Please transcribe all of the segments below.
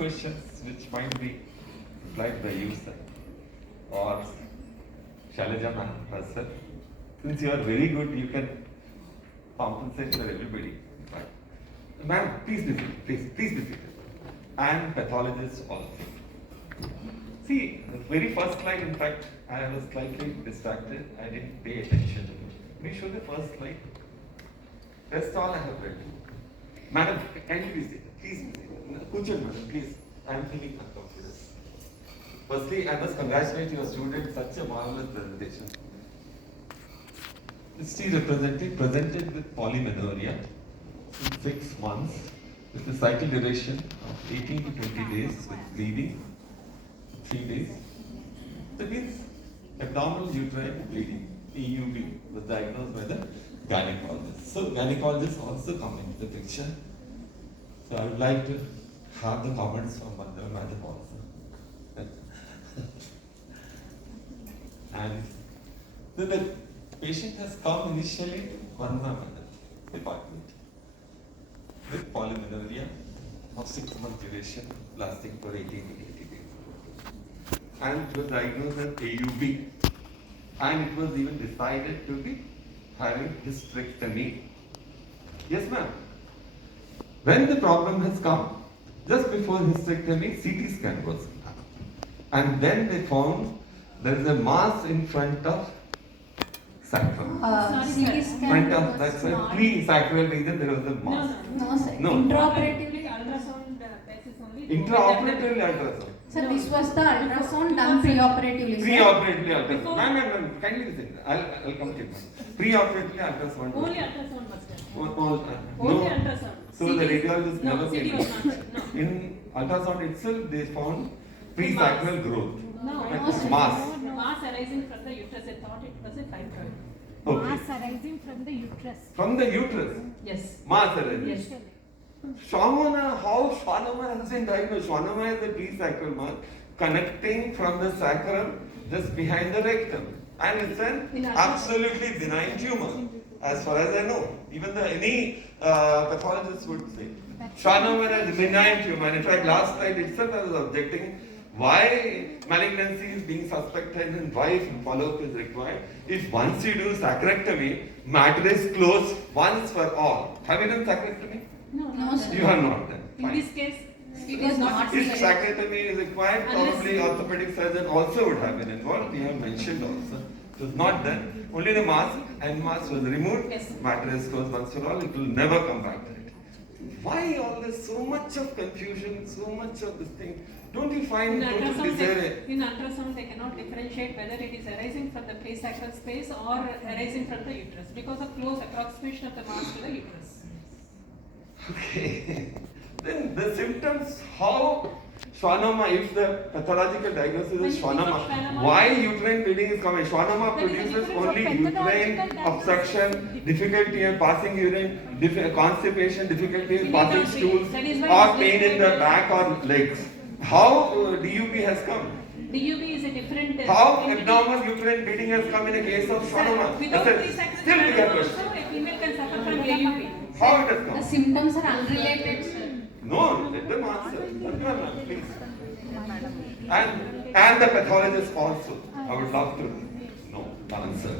questions which might be replied by you, sir, or Shailaja ma'am herself. Since you are very good, you can compensate for everybody. Right? Ma'am, please be seated. Please be seated. And pathologists also. See, the very first slide, in fact, I was slightly distracted. I didn't pay attention. Let me show the first slide. That's all I have read. Madam, can you be seated? Please be seated. Kuchal, madam, please. I am feeling uncomfortable. Firstly, I must congratulate your student, such a marvelous presentation. History presented with polymenorrhea in 6 months with a cycle duration of 18 to 20 days with bleeding, 3 days. That means abdominal uterine bleeding, EUB, was diagnosed by the gynecologist. So gynecologists also come into the picture. So I would like to have the comments from Vandana Madam also. And so the patient has come initially to Vandana Madam department with polymenorrhea of 6 month duration lasting for 18 to 20 days. And it was diagnosed as AUB. And it was even decided to be having hysterectomy. Yes, ma'am. When the problem has come, just before hysterectomy, CT scan was done. And then they found there is a mass in front of sacrum. CT scan Front of, that's a pre-sacral region, there was a mass. No, sir. No. Intraoperatively ultrasound basis only. Intraoperatively ultrasound. Sir, this was the ultrasound done preoperatively. Pre-operatively ultrasound. Ma'am, kindly listen. I'll come to it. Pre-operatively ultrasound. Only ultrasound was done. No. Only ultrasound. So the radiologist No, never CT came. was not done. No. In ultrasound itself, they found pre-sacral growth. No, Mass. Mass arising from the uterus. I thought it was a fibroid. Okay. Mass arising from the uterus. From the uterus. Yes. Mass arising. Yes. Schwannoma, how Schwannoma has been diagnosed? Schwannoma is the pre-sacral mass connecting from the sacrum just behind the rectum. And it's an absolutely benign tumor, as far as I know. Even any pathologist would say. Schwannoma is a benign tumor. And in fact, last slide itself I was objecting why malignancy is being suspected and why follow-up is required. If once you do sacrectomy, matter is closed once for all. Have you done sacrectomy? No, sir. You have not done. In Fine. this case, It was not If decided. sacrectomy is required, probably orthopedic surgeon also would have been involved. We have mentioned also. It was not done. Only the mass and mass was removed. Yes. Matter is closed once for all. It will never come back to it. Why all this? So much of confusion, so much of this thing. Don't you in find total disarray? ultrasound they cannot differentiate whether it is arising from the presacral space or arising from the uterus because of close approximation of the mass to the uterus. Okay. Then the symptoms, how Schwannoma, if the pathological diagnosis When is you think of Schwannoma, Schwannoma, why uterine bleeding is coming? Schwannoma There is a produces difference of only uterine pathological obstruction, difficulty in passing urine, constipation, difficulty in We passing need not stools, treat. That is why or it's pain in the listed. back or legs. How DUB has come? DUB is a different. How abnormal uterine bleeding has come in a case of Schwannoma? Without That's a presacral still bigger schwannoma question. also, a female can suffer from AUP. How it has The come? symptoms are unrelated, sir. No, let them answer. Please. And the pathologist also. I would love to know answer.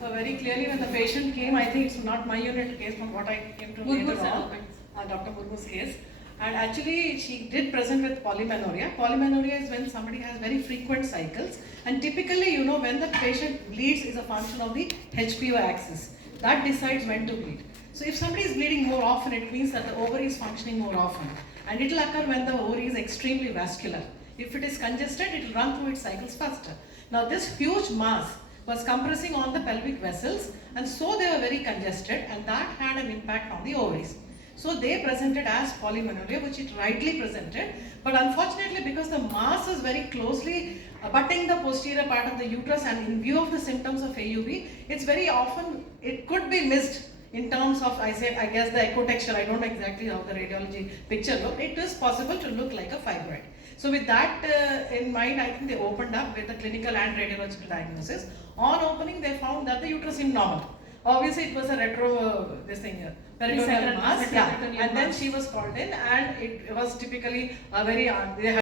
So very clearly when the patient came, I think it's not my unit case from what I came to Murmu later sir. on, Dr. Murmu's case. And actually she did present with polymenorrhea. Polymenorrhea is when somebody has very frequent cycles, and typically when the patient bleeds is a function of the HPO axis. That decides when to bleed. So if somebody is bleeding more often, it means that the ovary is functioning more often. And it will occur when the ovary is extremely vascular. If it is congested, it will run through its cycles faster. Now this huge mass was compressing on the pelvic vessels, and so they were very congested, and that had an impact on the ovaries. So they presented as polymenorrhea, which it rightly presented, but unfortunately because the mass is very closely abutting the posterior part of the uterus, and in view of the symptoms of AUB, it's very often, it could be missed in terms of, I guess the echo texture, I don't know exactly how the radiology picture looked, it is possible to look like a fibroid. So with that in mind, I think they opened up with the clinical and radiological diagnosis. On opening, they found that the uterus is normal. obviously it was a retro, this thing, peritoneal mass, yeah. Peritoneal And then mass. she was called in, and it was typically a very, they